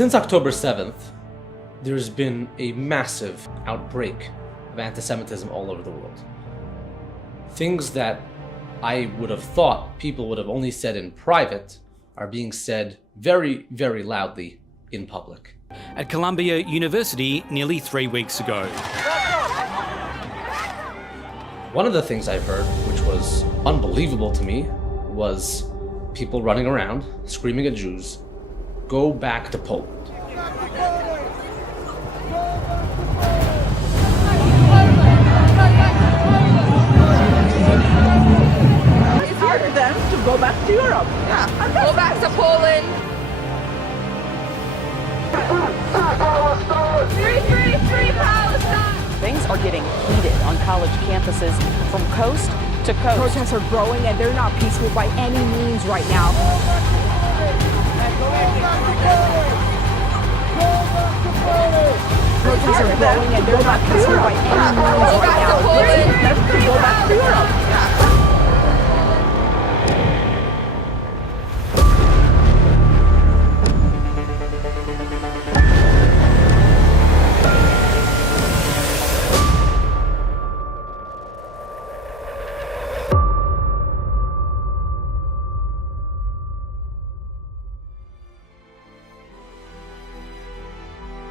Since October 7th, there's been a massive outbreak of anti-Semitism all over the world. Things that I would have thought people would have only said in private are being said very, very loudly in public. At Columbia University nearly 3 weeks ago. One of the things I've heard, which was unbelievable to me, was people running around, screaming at Jews, "Go back to Poland." It's hard for them to go back to Europe. Yeah, go back to Poland. Free Palestine! Things are getting heated on college campuses from coast to coast. Protests are growing and they're not peaceful by any means right now. Protests are growing and they're not peaceful by any means right now. Let's go back to Europe.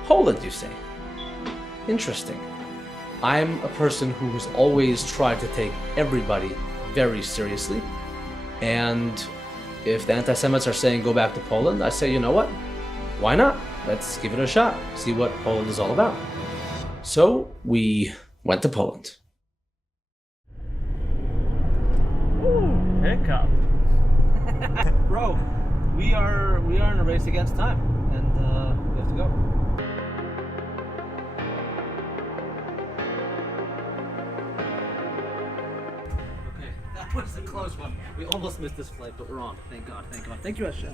Poland, you say? Interesting. I'm a person who has always tried to take everybody very seriously. And if the anti-Semites are saying go back to Poland, I say, you know what? Why not? Let's give it a shot. See what Poland is all about. So we went to Poland. Ooh, hiccup. Bro, we are in a race against time, and we have to go. That was a close one. We almost missed this flight, but we're on. Thank God, thank God. Thank you, Hashem.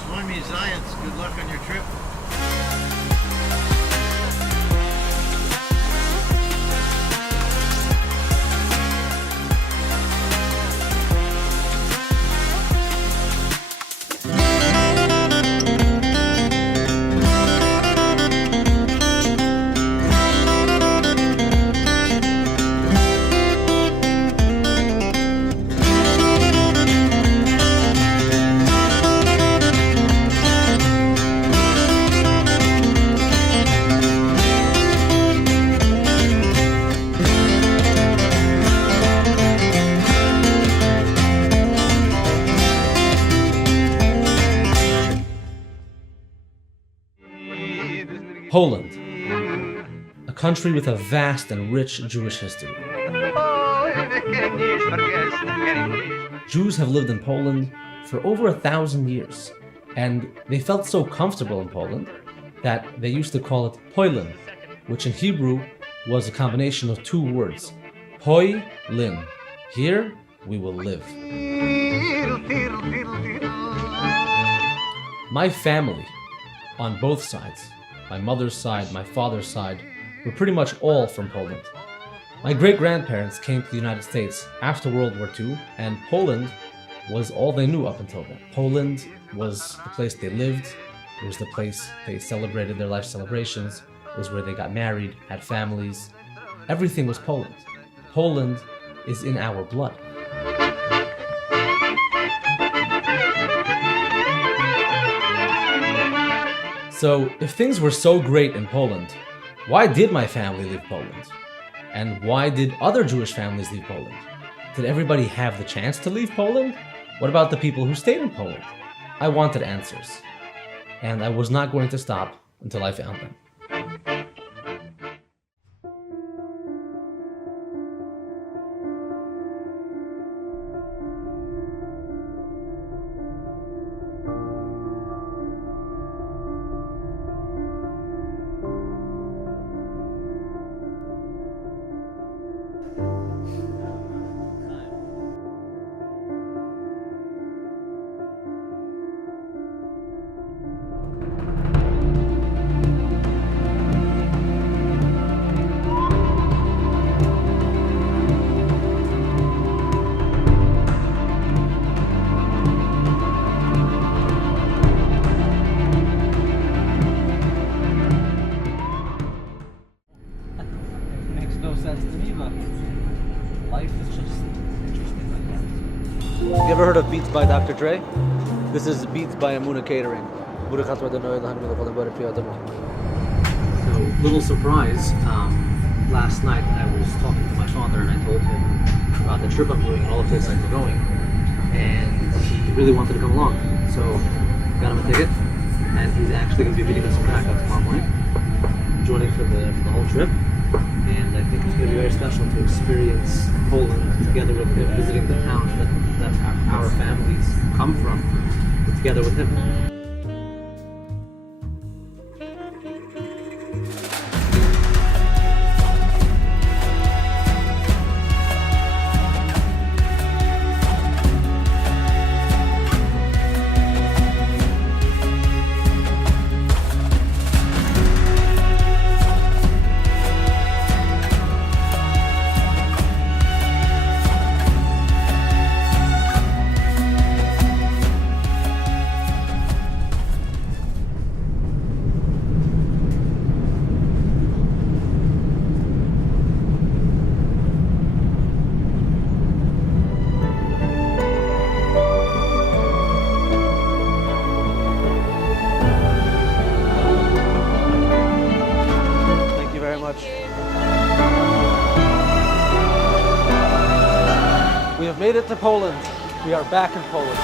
Shloime Zionce, good luck on your trip. Poland, a country with a vast and rich Jewish history. Jews have lived in Poland for over 1,000 years, and they felt so comfortable in Poland that they used to call it Poilin, which in Hebrew was a combination of two words, Poi-lin, here we will live. My family, on both sides, my mother's side, my father's side, were pretty much all from Poland. My great-grandparents came to the United States after World War II, and Poland was all they knew up until then. Poland was the place they lived, it was the place they celebrated their life celebrations, it was where they got married, had families. Everything was Poland. Poland is in our blood. So, if things were so great in Poland, why did my family leave Poland? And why did other Jewish families leave Poland? Did everybody have the chance to leave Poland? What about the people who stayed in Poland? I wanted answers. And I was not going to stop until I found them. life is just interesting like that. You ever heard of Beats by Dr. Dre? This is Beats by Amuna Catering. So, little surprise. Last night I was talking to my father and I told him about the trip I'm doing and all the places I'm going. And he really wanted to come along. So, got him a ticket. And he's actually going to be meeting us in Krakow tomorrow morning, joining for the whole trip. And I think it's going to be very special to experience Poland together with him, visiting the towns that our families come from, together with him. We have made it to Poland. We are back in Poland.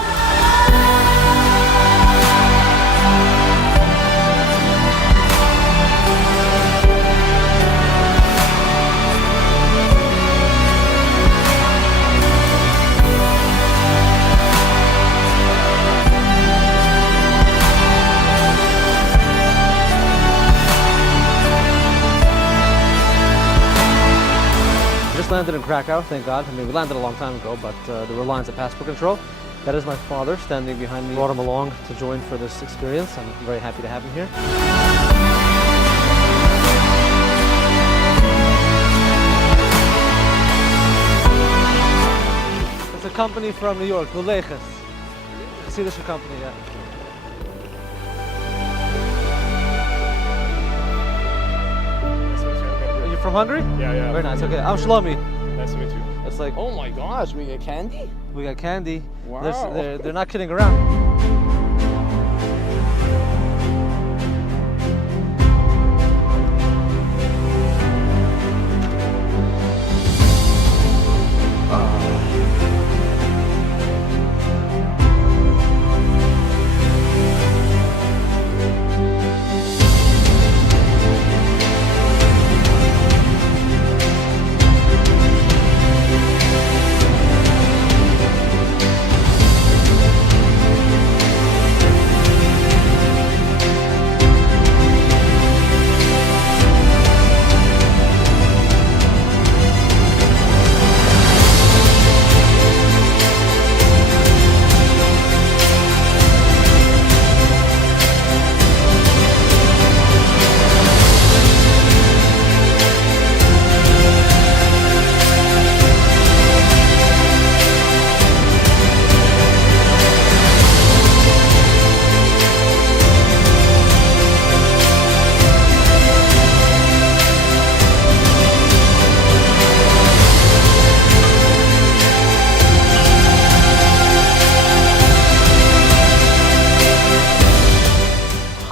Landed in Krakow, thank God. I mean, we landed a long time ago, but there were lines at passport control. That is my father standing behind me. Brought him along to join for this experience. I'm very happy to have him here. It's a company from New York, Luleches. Hasidic company, yeah. From Hungary? Yeah. Very nice. Okay, I'm Shloime. Nice to meet you. It's like, Oh my gosh, we get candy? we got candy. Wow. They're not kidding around.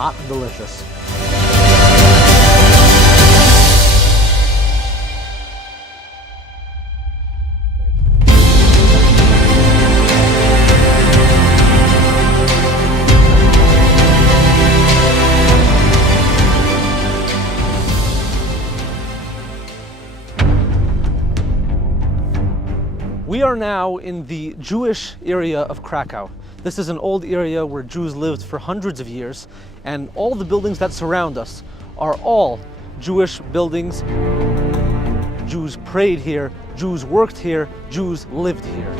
Hot and delicious. We are now in the Jewish area of Krakow. This is an old area where Jews lived for hundreds of years, and all the buildings that surround us are all Jewish buildings. Jews prayed here, Jews worked here, Jews lived here.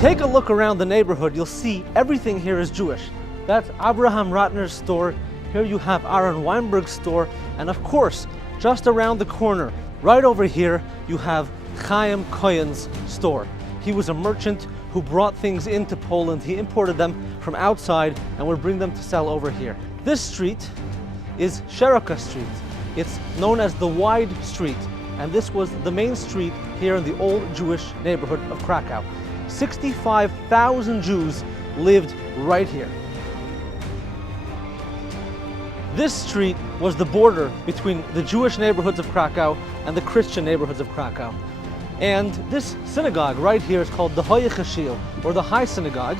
Take a look around the neighborhood, you'll see everything here is Jewish. That's Abraham Ratner's store. Here you have Aaron Weinberg's store. And of course, just around the corner, right over here, you have Chaim Cohen's store. He was a merchant who brought things into Poland. He imported them from outside and would bring them to sell over here. This street is Szeroka Street. It's known as the Wide Street, and this was the main street here in the old Jewish neighborhood of Krakow. 65,000 Jews lived right here. This street was the border between the Jewish neighborhoods of Krakow and the Christian neighborhoods of Krakow. And this synagogue right here is called the Hoye Chashil, or the High Synagogue,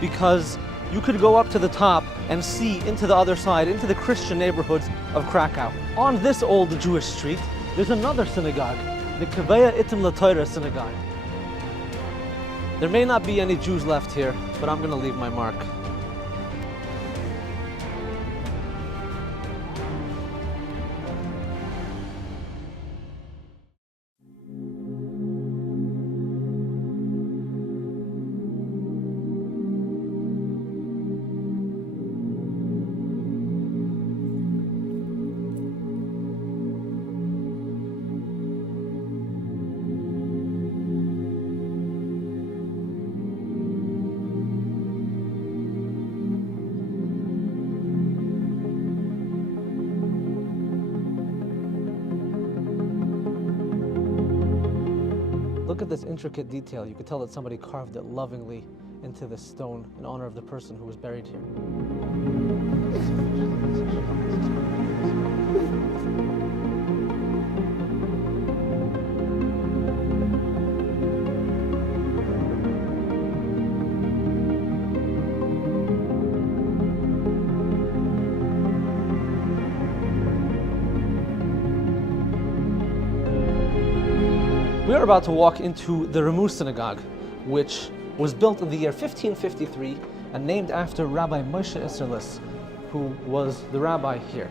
because you could go up to the top and see into the other side, into the Christian neighborhoods of Krakow. On this old Jewish street, there's another synagogue, the Kveya Itim LaTorah synagogue. There may not be any Jews left here, but I'm going to leave my mark. Look at this intricate detail. You could tell that somebody carved it lovingly into this stone in honor of the person who was buried here. We are about to walk into the Ramu Synagogue, which was built in the year 1553 and named after Rabbi Moshe Isserles, who was the rabbi here.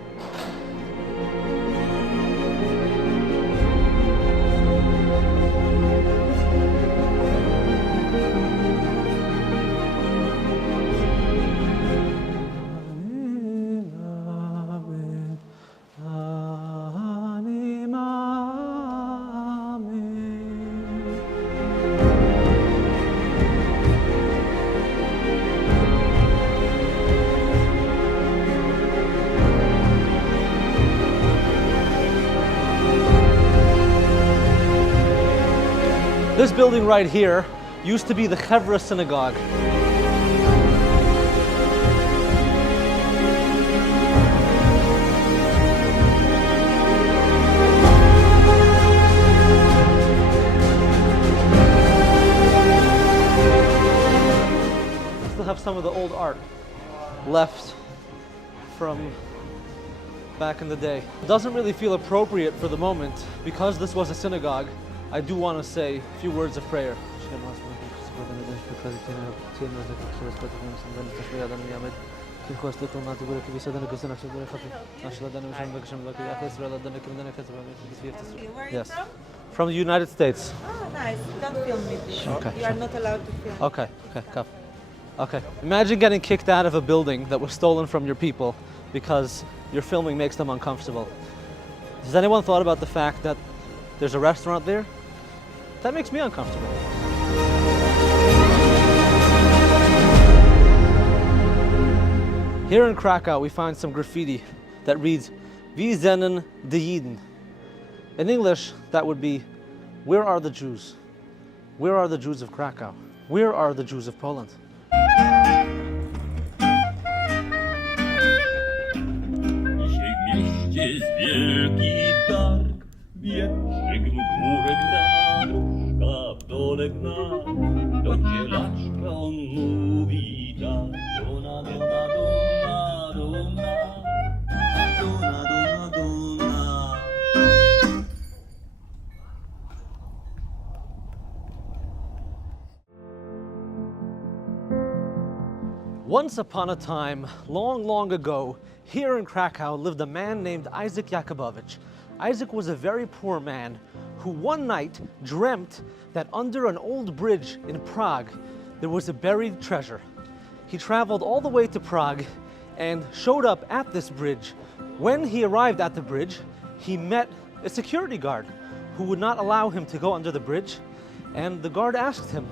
This building right here used to be the Chevra Synagogue. Still have some of the old art left from back in the day. It doesn't really feel appropriate for the moment because this was a synagogue. I do want to say a few words of prayer. Yes. From the United States. Oh, nice. Don't film me, please. Okay. You are not allowed to film. Okay, cuff. Okay. Imagine getting kicked out of a building that was stolen from your people because your filming makes them uncomfortable. Has anyone thought about the fact that there's a restaurant there? That makes me uncomfortable. Here in Krakow, we find some graffiti that reads, "Wie sehnen die Juden?" In English, that would be, "Where are the Jews? Where are the Jews of Krakow? Where are the Jews of Poland?" Once upon a time, long, long ago, here in Krakow lived a man named Isaac Yakubowicz. Isaac was a very poor man who one night dreamt that under an old bridge in Prague, there was a buried treasure. He traveled all the way to Prague and showed up at this bridge. When he arrived at the bridge, he met a security guard who would not allow him to go under the bridge. And the guard asked him,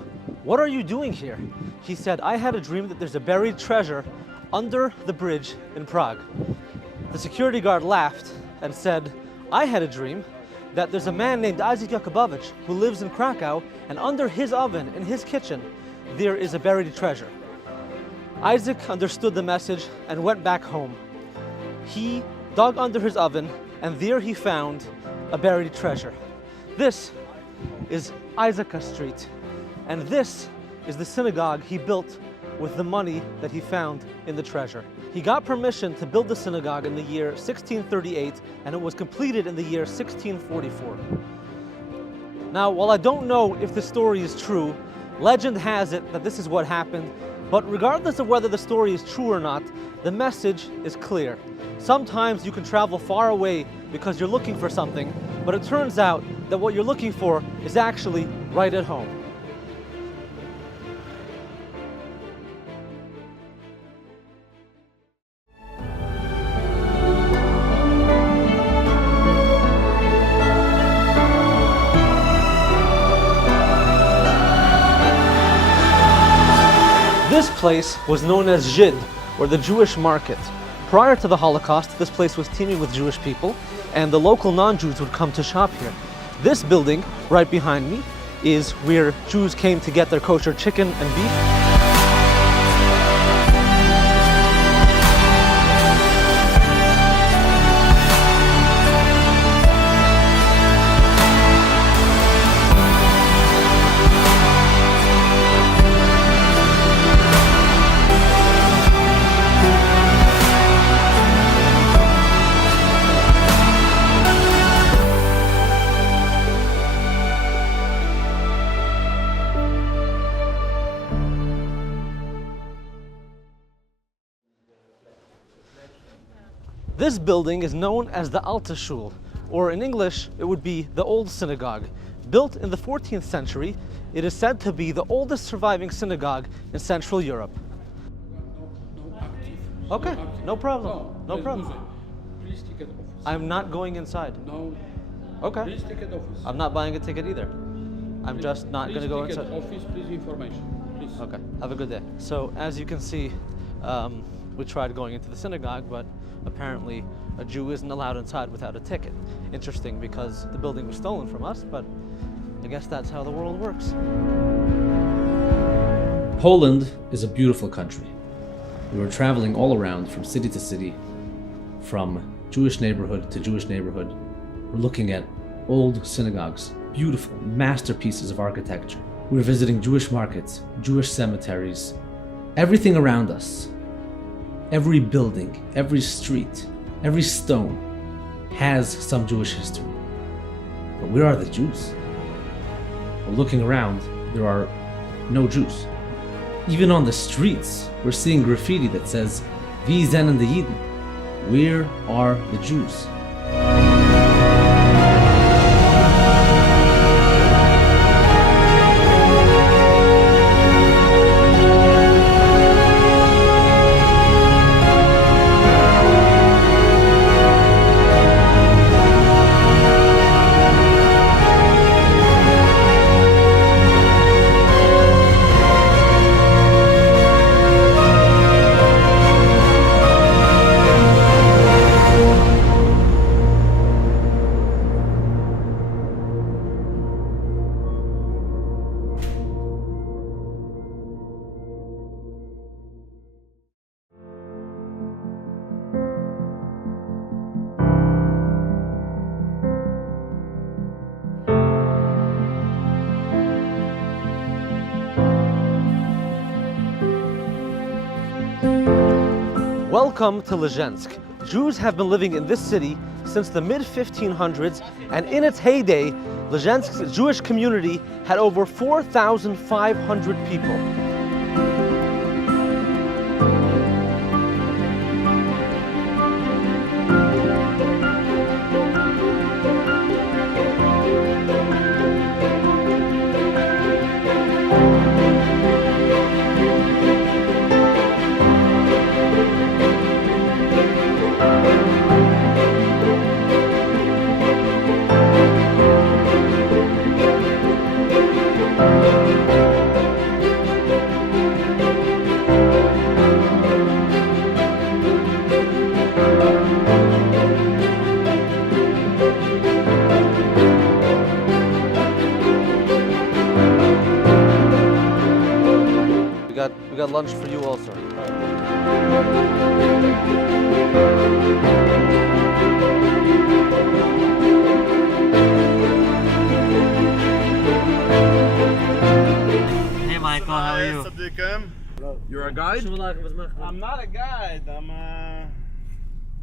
"What are you doing here?" He said, "I had a dream that there's a buried treasure under the bridge in Prague." The security guard laughed and said, "I had a dream that there's a man named Isaac Yakubovich who lives in Krakow, and under his oven, in his kitchen, there is a buried treasure." Isaac understood the message and went back home. He dug under his oven, and there he found a buried treasure. This is Isaac Street, and this is the synagogue he built with the money that he found in the treasure. He got permission to build the synagogue in the year 1638, and it was completed in the year 1644. Now, while I don't know if the story is true, legend has it that this is what happened, but regardless of whether the story is true or not, the message is clear. Sometimes you can travel far away because you're looking for something, but it turns out that what you're looking for is actually right at home. This place was known as Zhid, or the Jewish market. Prior to the Holocaust, this place was teeming with Jewish people, and the local non-Jews would come to shop here. This building, right behind me, is where Jews came to get their kosher chicken and beef. This building is known as the Alte Schule, or in English, it would be the Old Synagogue. Built in the 14th century, it is said to be the oldest surviving synagogue in Central Europe. Okay, no problem, no problem. Please ticket office. I'm not going inside. No. Okay. Please ticket office. I'm not buying a ticket either. I'm just not going to go Please inside. ticket office, please information. Please. Okay, have a good day. So as you can see, we tried going into the synagogue, but apparently a Jew isn't allowed inside without a ticket. Interesting, because the building was stolen from us, but I guess that's how the world works. Poland is a beautiful country. We were traveling all around from city to city, from Jewish neighborhood to Jewish neighborhood. We're looking at old synagogues, beautiful masterpieces of architecture. We were visiting Jewish markets, Jewish cemeteries, everything around us. Every building, every street, every stone has some Jewish history. But where are the Jews? Well, looking around, there are no Jews. Even on the streets, we're seeing graffiti that says, "Wie sind die Juden?" Where are the Jews? Welcome to Lezhensk. Jews have been living in this city since the mid-1500s, and in its heyday, Lezhensk's Jewish community had over 4,500 people. We got lunch for you also. Hey Michael, how are you? You're a guide? I'm not a guide,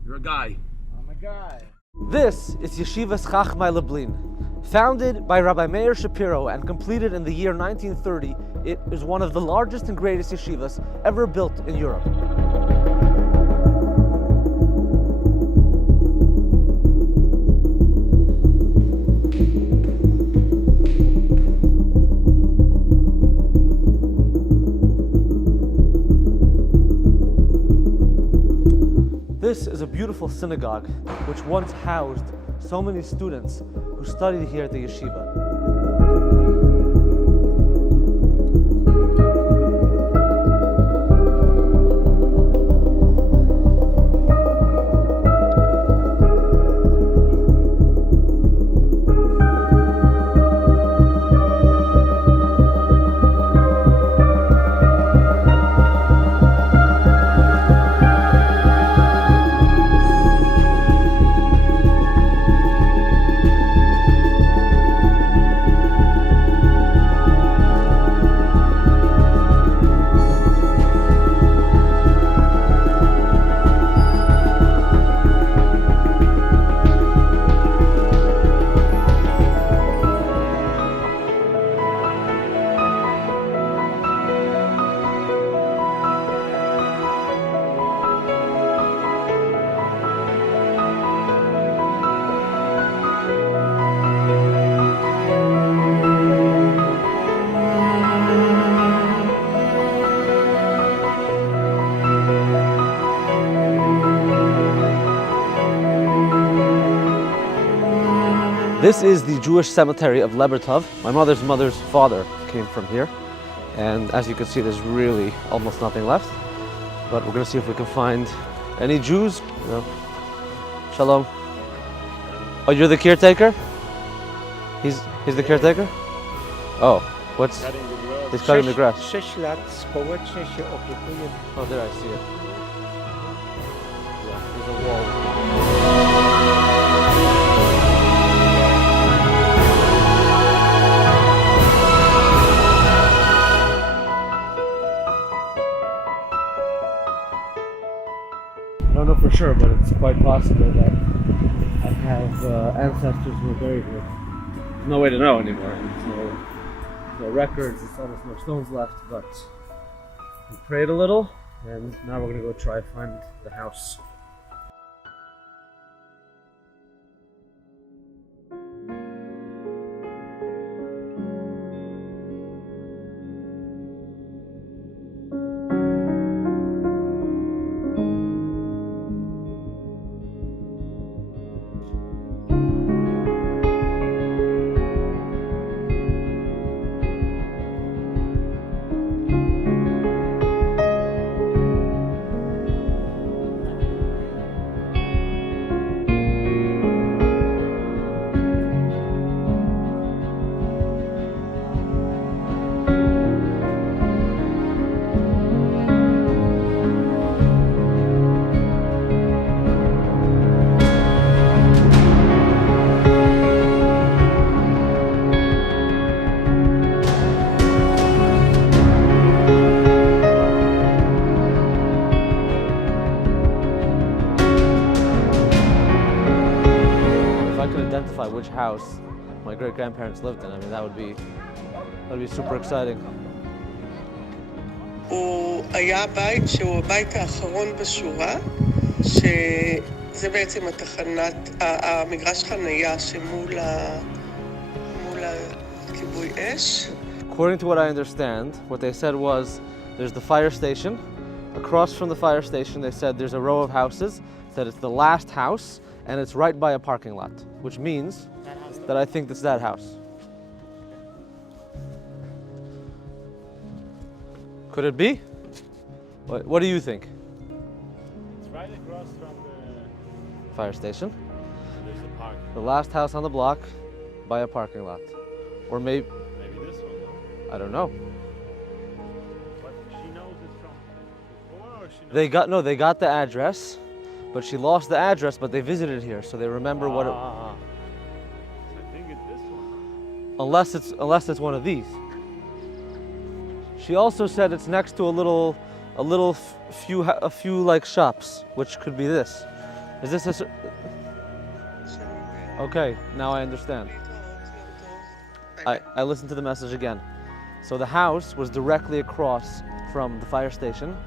You're a guy. I'm a guy. This is Yeshivas Chachmai Lublin. Founded by Rabbi Meir Shapiro and completed in the year 1930, it is one of the largest and greatest yeshivas ever built in Europe. This is a beautiful synagogue which once housed so many students who studied here at the yeshiva. This is the Jewish cemetery of Lebertov. My mother's father came from here. And as you can see, there's really almost nothing left. But we're gonna see if we can find any Jews. No. Shalom. Oh, you're the caretaker? He's the caretaker? Oh, what's? He's cutting the grass. Oh, there, I see it. Yeah, there's a wall. I don't know for sure, but it's quite possible that I have ancestors who are buried here. There's no way to know anymore. There's no records, there's almost no stones left, but we prayed a little, and now we're gonna go try to find the house. Identify which house my great-grandparents lived in. I mean, that would be super exciting. הוא היה בית שהוא הבית האחרון בשורה, שזה בעצם המגרש חנייה שמול הכיבוי אש. According to what I understand, what they said was there's the fire station. Across from the fire station, they said there's a row of houses, said it's the last house, and it's right by a parking lot, which means that I think it's that house. Could it be? What do you think? It's right across from the fire station. There's the park. The last house on the block by a parking lot. Or maybe this one, though. I don't know. But she knows They got the address, but she lost the address, but they visited here, so they remember what it... I think it's this one. Unless it's one of these. She also said it's next to a few like shops, which could be this. Is this a... Okay, now I understand. I listened to the message again. So the house was directly across from the fire station,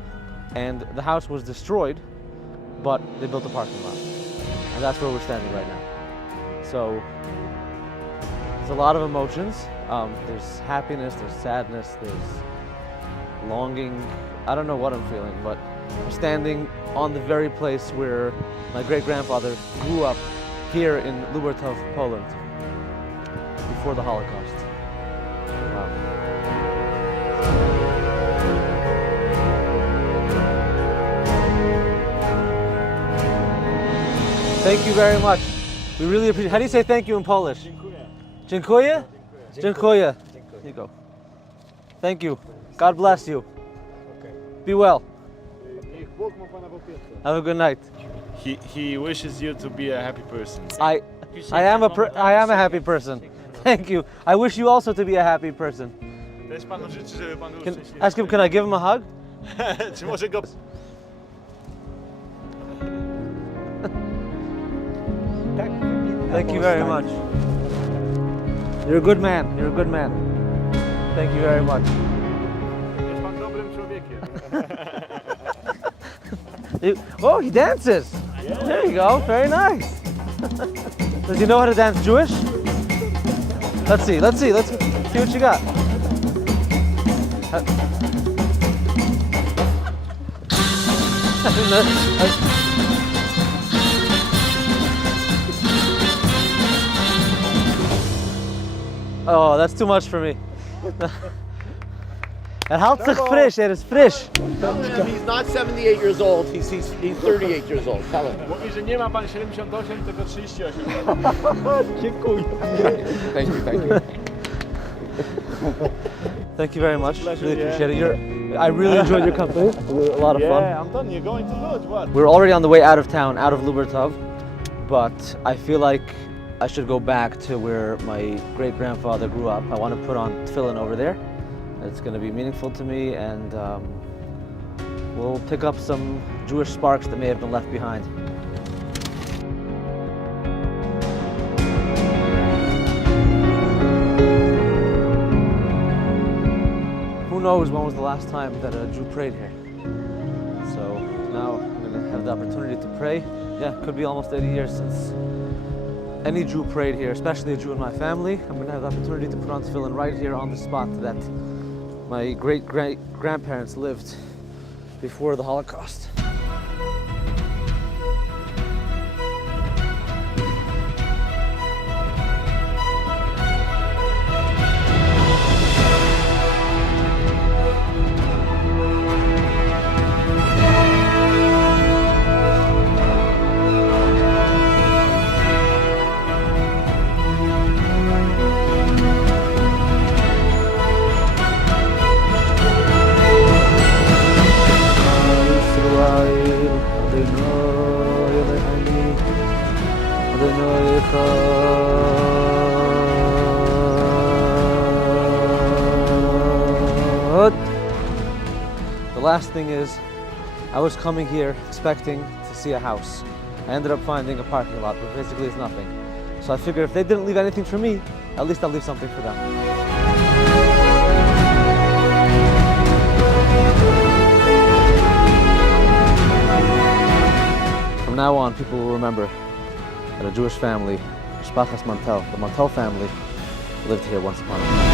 and the house was destroyed, but they built a parking lot. And that's where we're standing right now. So there's a lot of emotions. There's happiness, there's sadness, there's longing. I don't know what I'm feeling, but I'm standing on the very place where my great-grandfather grew up here in Lubartów, Poland, before the Holocaust. Wow. Thank you very much. We really appreciate it. How do you say thank you in Polish? Dziękuję. Dziękuję. Here you go. Thank you. God bless you. Be well. Have a good night. He wishes you to be a happy person. I am a happy person. Thank you. I wish you also to be a happy person. Też panu życzę, żeby pan był szczęśliwy. Ask him, can I give him a hug? Czy może go... Thank you very much. You're a good man. You're a good man. Thank you very much. Jest pan dobrym człowiekiem. Oh, he dances. There you go. Very nice. Does he know how to dance Jewish? Let's see. Let's see what you got. Oh, that's too much for me. Hält sich frisch, is frisch. He's not 78 years old, he's 38 years old. Tell him. Mówi, że nie ma pan 78, tylko 38. Dziękuję. Thank you. Thank you very much. Really appreciate it. I really enjoyed your company. A lot of fun. Yeah, I'm done. You're going to Lodz. What? We're already on the way out of town, out of Lubartów, but I feel like I should go back to where my great-grandfather grew up. I want to put on tefillin over there. It's going to be meaningful to me, and we'll pick up some Jewish sparks that may have been left behind. Who knows when was the last time that a Jew prayed here? So now I'm going to have the opportunity to pray. Yeah, it could be almost 80 years since any Jew prayed here, especially a Jew in my family. I'm going to have the opportunity to put on tefillin right here on the spot that my great-grandparents lived before the Holocaust. The last thing is, I was coming here expecting to see a house. I ended up finding a parking lot, but basically it's nothing. So I figured if they didn't leave anything for me, at least I'll leave something for them. From now on, people will remember that a Jewish family, Shpachas Mantel, the Mantel family, lived here once upon a time.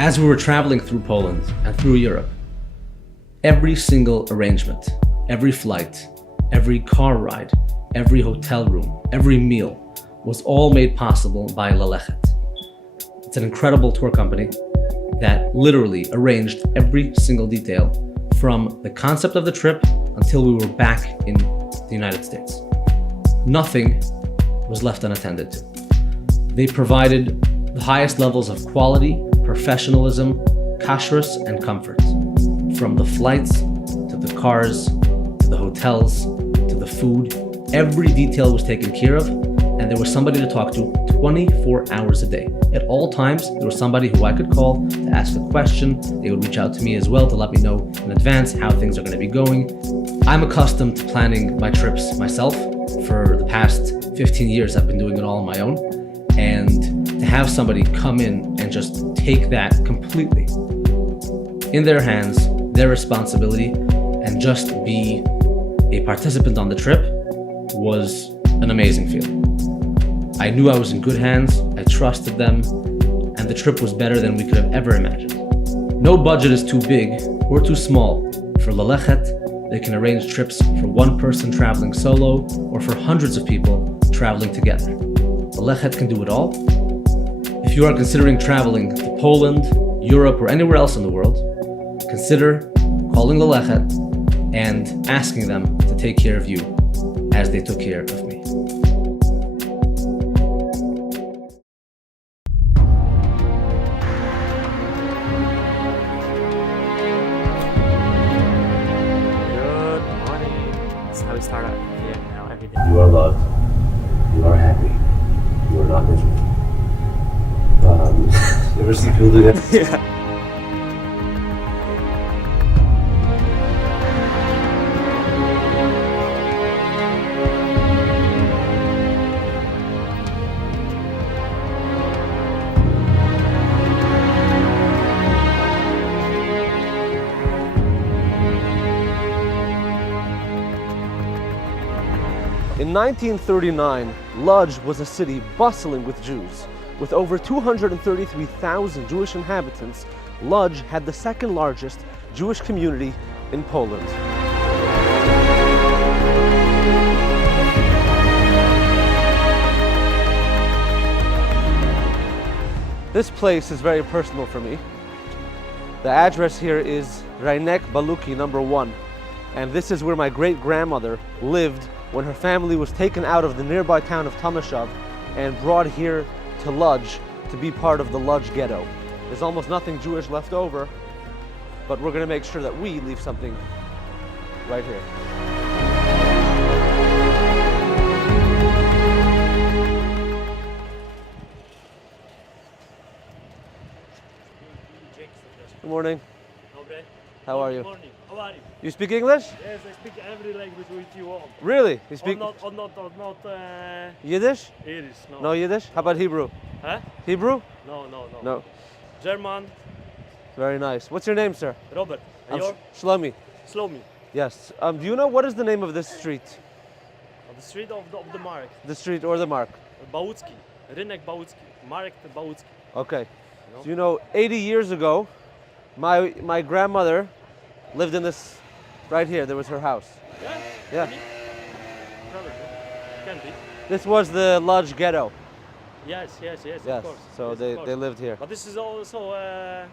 As we were traveling through Poland and through Europe, every single arrangement, every flight, every car ride, every hotel room, every meal was all made possible by Lalechet. It's an incredible tour company that literally arranged every single detail from the concept of the trip until we were back in the United States. Nothing was left unattended to. They provided the highest levels of quality, professionalism, kashrus, and comfort. From the flights, to the cars, to the hotels, to the food, every detail was taken care of, and there was somebody to talk to 24 hours a day. At all times, there was somebody who I could call to ask a question. They would reach out to me as well to let me know in advance how things are going to be going. I'm accustomed to planning my trips myself. For the past 15 years, I've been doing it all on my own. And to have somebody come in and just take that completely in their hands, their responsibility, and just be a participant on the trip was an amazing feeling. I knew I was in good hands, I trusted them, and the trip was better than we could have ever imagined. No budget is too big or too small. For Lalechet, they can arrange trips for one person traveling solo or for hundreds of people traveling together. Lalechet can do it all. If you are considering traveling to Poland, Europe, or anywhere else in the world, consider calling Lalechet and asking them to take care of you as they took care of me. You are loved. You are happy. You are not miserable. You ever see people do that? Yeah. In 1939, Lodz was a city bustling with Jews. With over 233,000 Jewish inhabitants, Lodz had the second largest Jewish community in Poland. This place is very personal for me. The address here is Rainek Baluki number 1, and this is where my great-grandmother lived when her family was taken out of the nearby town of Tomaszów and brought here to Lodz to be part of the Lodz ghetto. There's almost nothing Jewish left over, but we're going to make sure that we leave something right here. Good morning. Okay. How are you? Good morning. How are you? You speak English? Yes, I speak every language with you all. Really? You speak not Yiddish? Yiddish, no. No Yiddish? How about Hebrew? Huh? Hebrew? No. No. German. Very nice. What's your name, sir? Robert. I'm Your? Shloime. Shloime. Yes. Do you know what is the name of this street? The street of the market. The street or the mark? Bałucki. Rynek Bałucki. Market Bałucki. Okay. No? So you know, 80 years ago, my grandmother lived in this right here. There was her house. Yeah? Yeah. Probably. Can be. This was the Lodz ghetto. Yes, Yes. of course. So Yes, they of course. lived here. But this is also a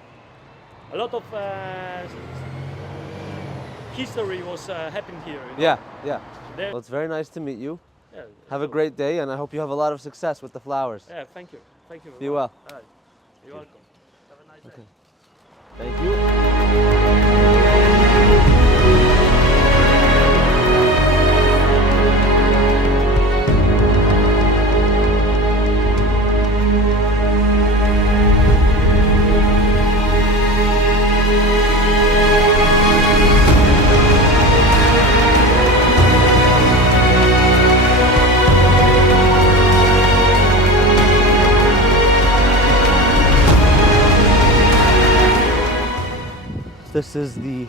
lot of history was happened here. You know? Yeah. There- Well, it's very nice to meet you. Yeah, Have a great day, and I hope you have a lot of success with the flowers. Yeah, thank you. Thank you. Be well. All right. You're welcome. Have a nice day. Thank you. This is the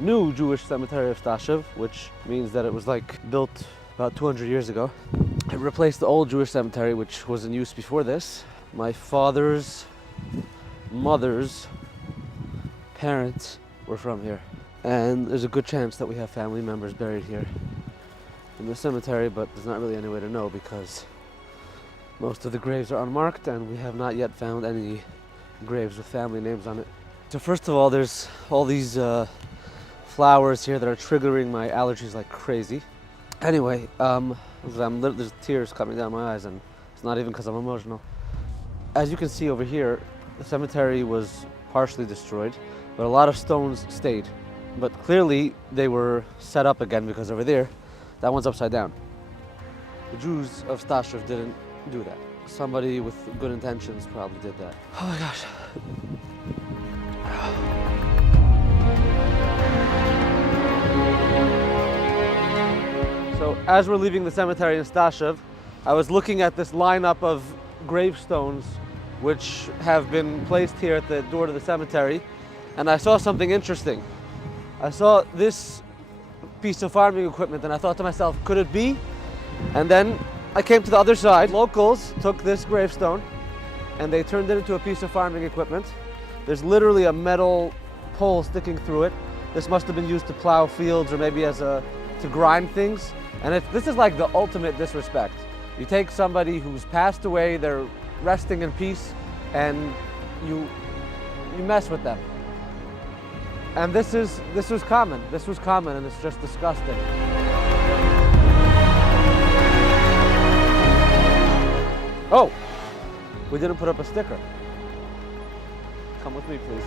new Jewish cemetery of Stashev, which means that it was built about 200 years ago. It replaced the old Jewish cemetery, which was in use before this. My father's mother's parents were from here. And there's a good chance that we have family members buried here in the cemetery, but there's not really any way to know because Most of the graves are unmarked, and we have not yet found any graves with family names on it. So first of all, there's all these flowers here that are triggering my allergies like crazy. Anyway, there's tears coming down my eyes, and it's not even because I'm emotional. As you can see over here, the cemetery was partially destroyed, but a lot of stones stayed. But clearly they were set up again, because over there, that one's upside down. The Jews of Stashev didn't do that. Somebody with good intentions probably did that. Oh my gosh. So as we're leaving the cemetery in Stashev, I was looking at this lineup of gravestones which have been placed here at the door to the cemetery, and I saw something interesting. I saw this piece of farming equipment, and I thought to myself, could it be? And then I came to the other side. Locals took this gravestone and they turned it into a piece of farming equipment. There's literally a metal pole sticking through it. This must have been used to plow fields or maybe to grind things. And this is like the ultimate disrespect. You take somebody who's passed away, they're resting in peace, and you mess with them. And this was common. This was common, and it's just disgusting. Oh, we didn't put up a sticker. Come with me, please.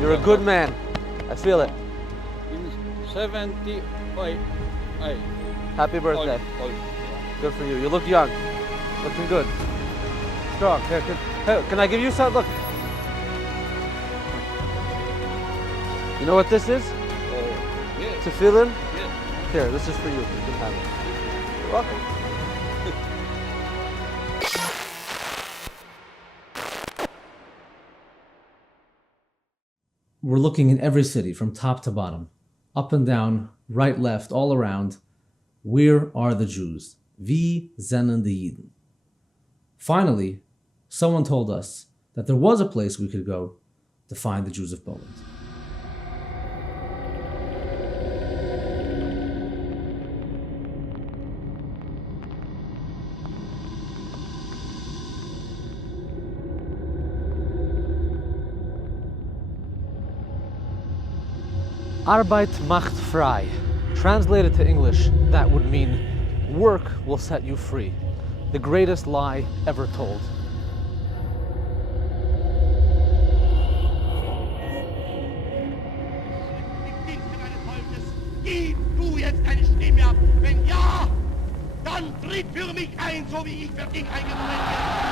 You're a good man. I feel it. 78. Happy birthday. Old. Good for you. You look young. Looking good. Strong. Here, can I give you some? Look. You know what this is? Yes. Tefillin? Yes. Here, this is for you. You can have it. You're welcome. We're looking in every city from top to bottom, up and down, right, left, all around. Where are the Jews? Wie sind die Juden? Finally, someone told us that there was a place we could go to find the Jews of Poland. Arbeit macht frei. Translated to English, that would mean work will set you free. The greatest lie ever told. Gib du jetzt deine Stimme ab. Wenn ja, dann tritt für mich ein, so wie ich für dich eingetreten bin.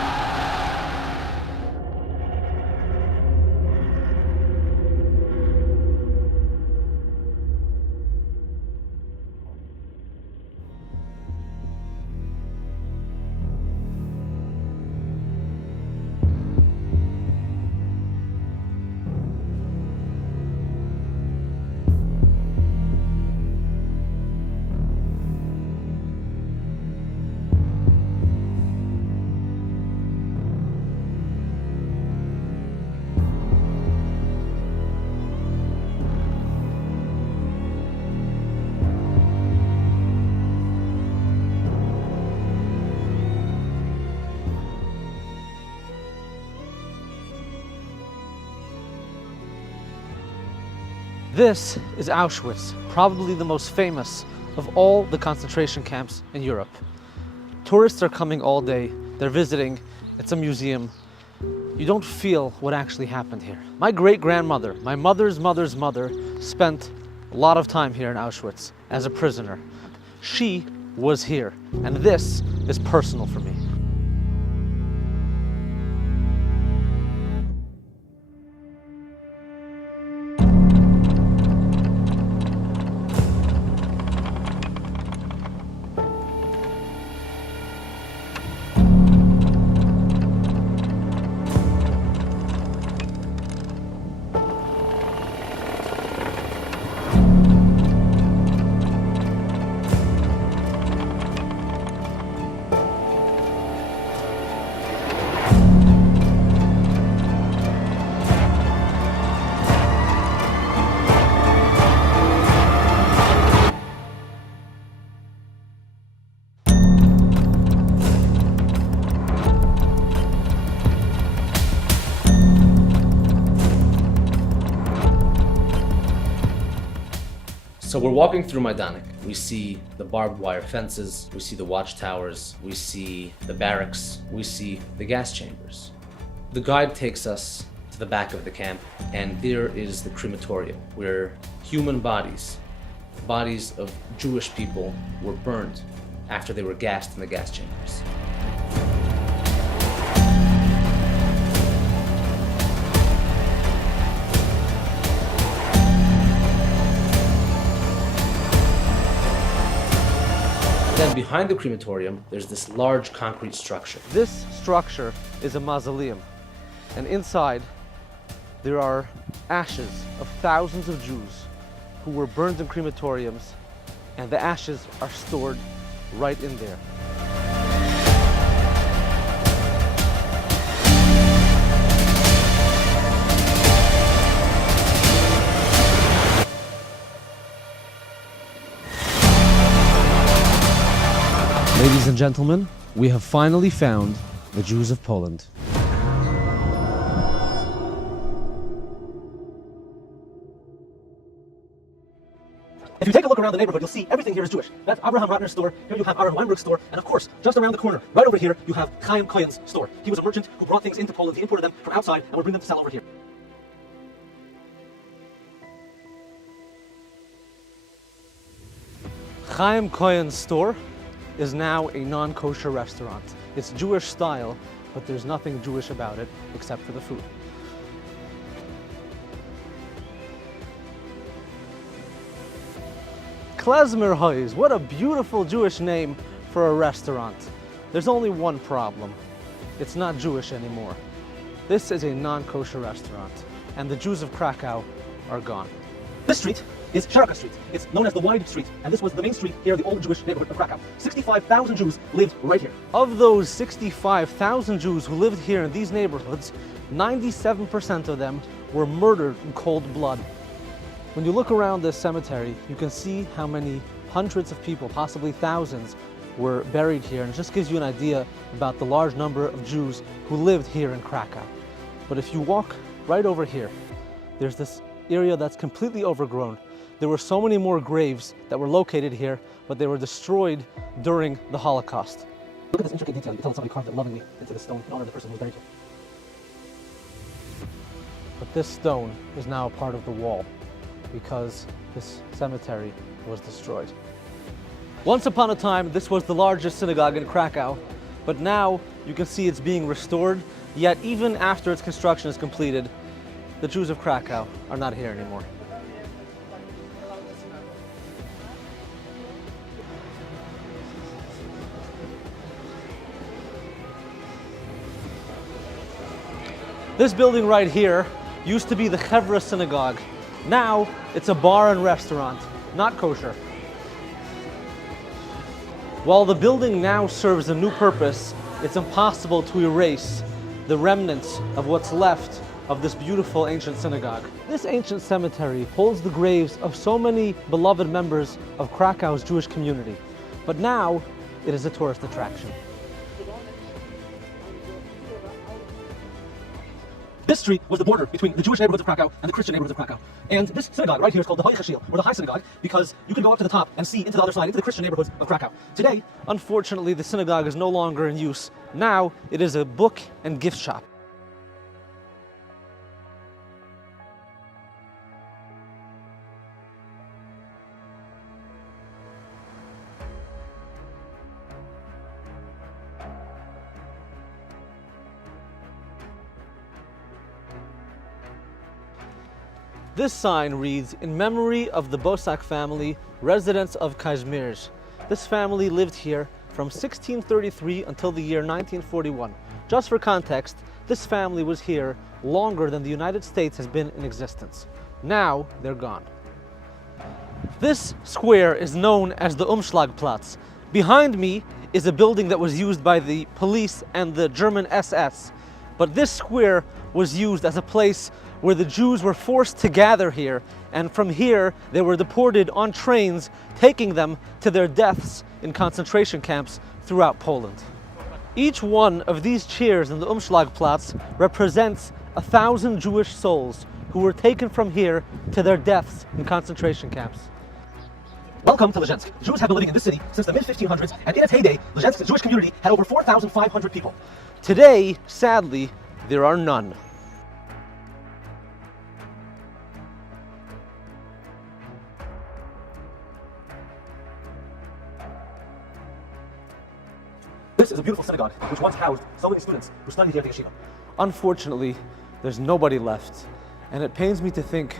This is Auschwitz, probably the most famous of all the concentration camps in Europe. Tourists are coming all day, they're visiting, it's a museum. You don't feel what actually happened here. My great-grandmother, my mother's mother's mother, spent a lot of time here in Auschwitz as a prisoner. She was here, and this is personal for me. So we're walking through Majdanek. We see the barbed wire fences, we see the watchtowers, we see the barracks, we see the gas chambers. The guide takes us to the back of the camp, and there is the crematorium, where human bodies of Jewish people were burned after they were gassed in the gas chambers. Then behind the crematorium, there's this large concrete structure. This structure is a mausoleum, and inside there are ashes of thousands of Jews who were burned in crematoriums, and the ashes are stored right in there. Ladies and gentlemen, we have finally found the Jews of Poland. If you take a look around the neighborhood, you'll see everything here is Jewish. That's Abraham Ratner's store, here you have Aaron Weinberg's store, and of course, just around the corner, right over here, you have Chaim Cohen's store. He was a merchant who brought things into Poland, he imported them from outside, and would bring them to sell over here. Chaim Cohen's store is now a non-kosher restaurant. It's Jewish style, but there's nothing Jewish about it except for the food. Klezmerhuis, what a beautiful Jewish name for a restaurant. There's only one problem. It's not Jewish anymore. This is a non-kosher restaurant, and the Jews of Krakow are gone. This street is Szeroka Street. It's known as the Wide Street, and this was the main street here in the old Jewish neighborhood of Krakow. 65,000 Jews lived right here. Of those 65,000 Jews who lived here in these neighborhoods, 97% of them were murdered in cold blood. When you look around this cemetery, you can see how many hundreds of people, possibly thousands, were buried here, and it just gives you an idea about the large number of Jews who lived here in Krakow. But if you walk right over here, there's this area that's completely overgrown. There were so many more graves that were located here, but they were destroyed during the Holocaust. Look at this intricate detail. You can tell somebody carved it lovingly into the stone in honor of the person who was buried here. But this stone is now a part of the wall because this cemetery was destroyed. Once upon a time, this was the largest synagogue in Krakow, but now you can see it's being restored, yet even after its construction is completed, the Jews of Krakow are not here anymore. This building right here used to be the Chevra synagogue. Now it's a bar and restaurant, not kosher. While the building now serves a new purpose, it's impossible to erase the remnants of what's left of this beautiful ancient synagogue. This ancient cemetery holds the graves of so many beloved members of Krakow's Jewish community, but now it is a tourist attraction. This street was the border between the Jewish neighborhoods of Krakow and the Christian neighborhoods of Krakow. And this synagogue right here is called the High Chashil, or the High Synagogue, because you could go up to the top and see into the other side, into the Christian neighborhoods of Krakow. Today, unfortunately, the synagogue is no longer in use. Now it is a book and gift shop. This sign reads, "In memory of the Bosak family, residents of Kazimierz." This family lived here from 1633 until the year 1941. Just for context, this family was here longer than the United States has been in existence. Now they're gone. This square is known as the Umschlagplatz. Behind me is a building that was used by the police and the German SS. But this square was used as a place where the Jews were forced to gather here, and from here they were deported on trains, taking them to their deaths in concentration camps throughout Poland. Each one of these chairs in the Umschlagplatz represents 1,000 Jewish souls who were taken from here to their deaths in concentration camps. Welcome to Lezhensk. The Jews have been living in this city since the mid-1500s, and in its heyday, Lezhensk's Jewish community had over 4,500 people. Today, sadly, there are none. This is a beautiful synagogue which once housed so many students who studied here at the yeshiva. Unfortunately, there's nobody left, and it pains me to think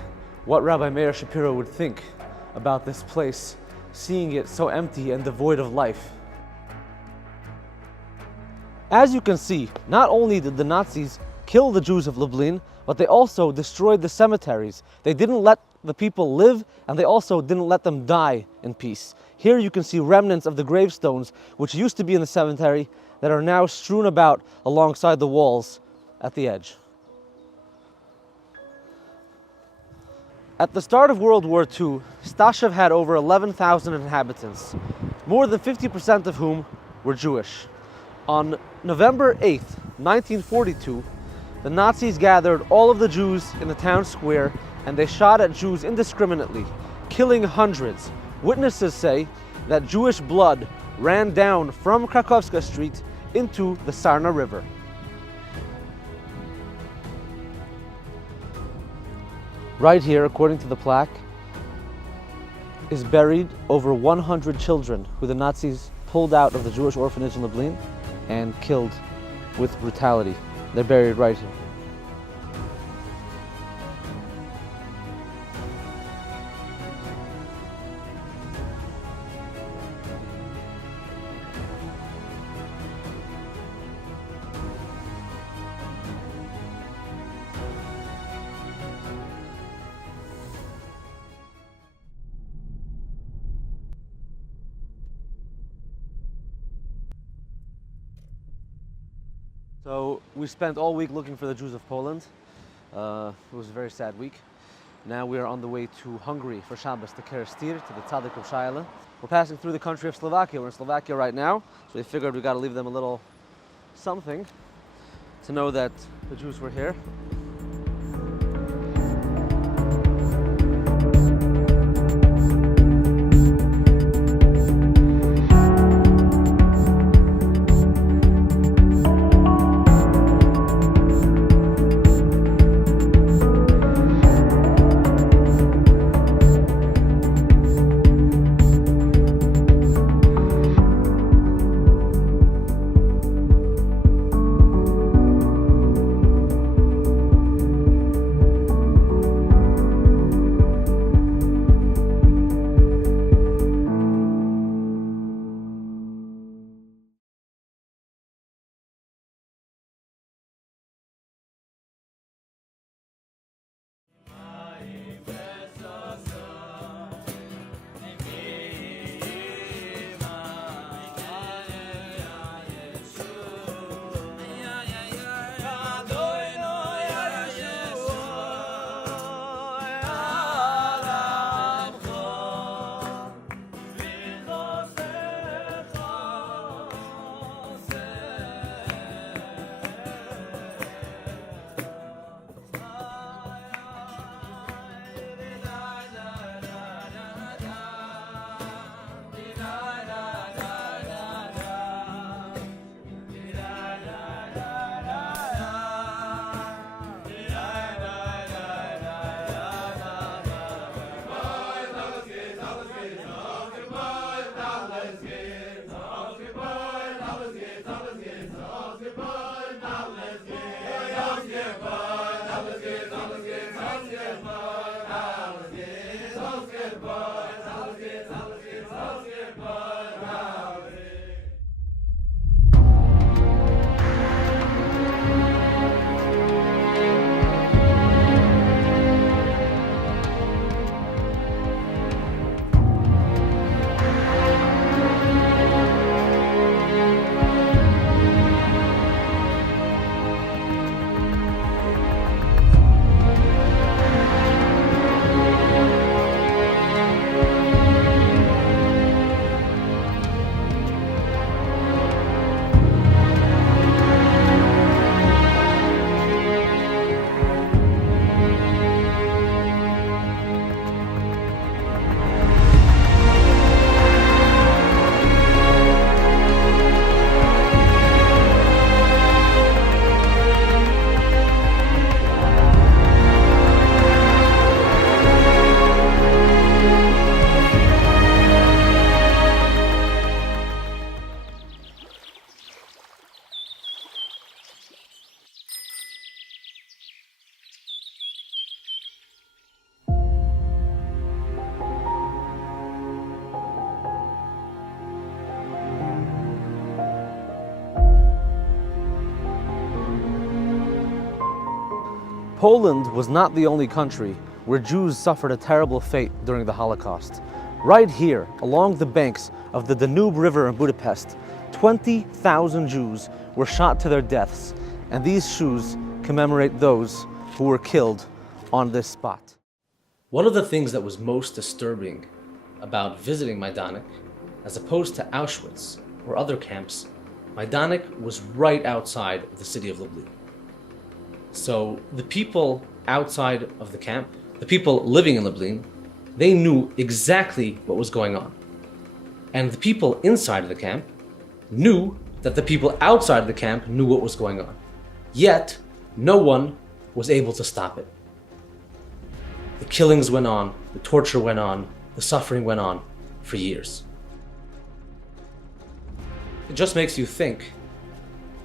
what Rabbi Meir Shapiro would think about this place, seeing it so empty and devoid of life. As you can see, not only did the Nazis kill the Jews of Lublin, but they also destroyed the cemeteries. They didn't let the people live, and they also didn't let them die in peace. Here you can see remnants of the gravestones which used to be in the cemetery that are now strewn about alongside the walls at the edge. At the start of World War II, Stashev had over 11,000 inhabitants, more than 50% of whom were Jewish. On November 8th, 1942, the Nazis gathered all of the Jews in the town square and they shot at Jews indiscriminately, killing hundreds. Witnesses say that Jewish blood ran down from Krakowska Street into the Sarna River. Right here, according to the plaque, is buried over 100 children who the Nazis pulled out of the Jewish orphanage in Lublin and killed with brutality. They're buried right here. So we spent all week looking for the Jews of Poland. It was a very sad week. Now we are on the way to Hungary for Shabbos, to Kerestir, to the Tzaddik of Shaila. We're passing through the country of Slovakia. We're in Slovakia right now, so we figured we got to leave them a little something to know that the Jews were here. Poland was not the only country where Jews suffered a terrible fate during the Holocaust. Right here, along the banks of the Danube River in Budapest, 20,000 Jews were shot to their deaths, and these shoes commemorate those who were killed on this spot. One of the things that was most disturbing about visiting Majdanek, as opposed to Auschwitz or other camps, Majdanek was right outside of the city of Lublin. So the people outside of the camp, the people living in Lublin, they knew exactly what was going on. And the people inside of the camp knew that the people outside of the camp knew what was going on. Yet, no one was able to stop it. The killings went on, the torture went on, the suffering went on for years. It just makes you think,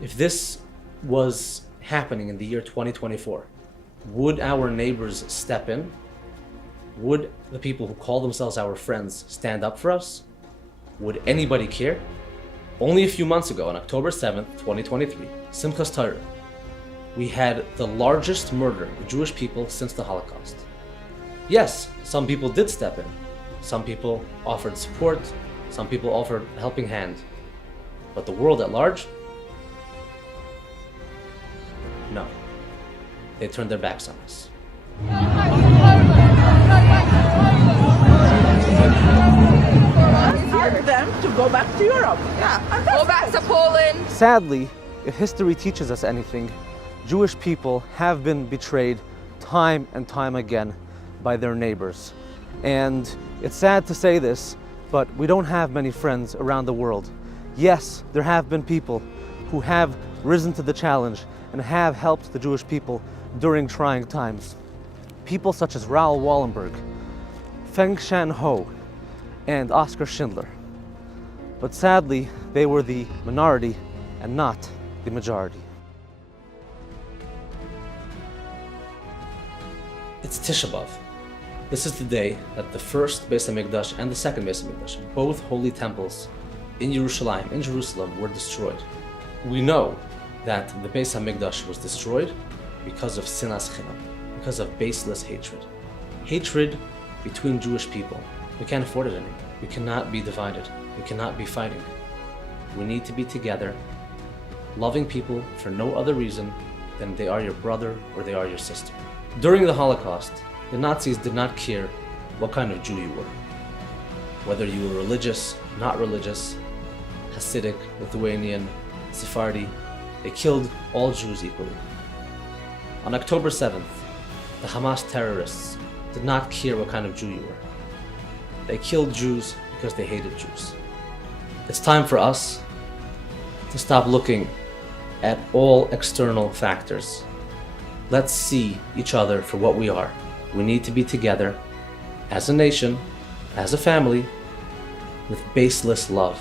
if this was happening in the year 2024, would our neighbors step in? Would the people who call themselves our friends stand up for us? Would anybody care? Only a few months ago, on October 7th, 2023, Simchas Torah, we had the largest murder of Jewish people since the Holocaust. Yes, some people did step in. Some people offered support. Some people offered a helping hand. But the world at large? No. They turned their backs on us. For them to go back to Europe. Go back to Poland. Sadly, if history teaches us anything, Jewish people have been betrayed time and time again by their neighbors. And it's sad to say this, but we don't have many friends around the world. Yes, there have been people who have risen to the challenge and have helped the Jewish people during trying times. People such as Raoul Wallenberg, Feng Shan Ho, and Oskar Schindler. But sadly, they were the minority and not the majority. It's Tisha B'Av. This is the day that the first Beis HaMikdash and the second Beis HaMikdash, both holy temples in Yerushalayim, in Jerusalem, were destroyed. We know that the Beis HaMikdash was destroyed because of sinas chinam, because of baseless hatred. Hatred between Jewish people. We can't afford it anymore. We cannot be divided. We cannot be fighting. We need to be together, loving people for no other reason than they are your brother or they are your sister. During the Holocaust, the Nazis did not care what kind of Jew you were. Whether you were religious, not religious, Hasidic, Lithuanian, Sephardi, they killed all Jews equally. On October 7th, the Hamas terrorists did not care what kind of Jew you were. They killed Jews because they hated Jews. It's time for us to stop looking at all external factors. Let's see each other for what we are. We need to be together as a nation, as a family, with baseless love.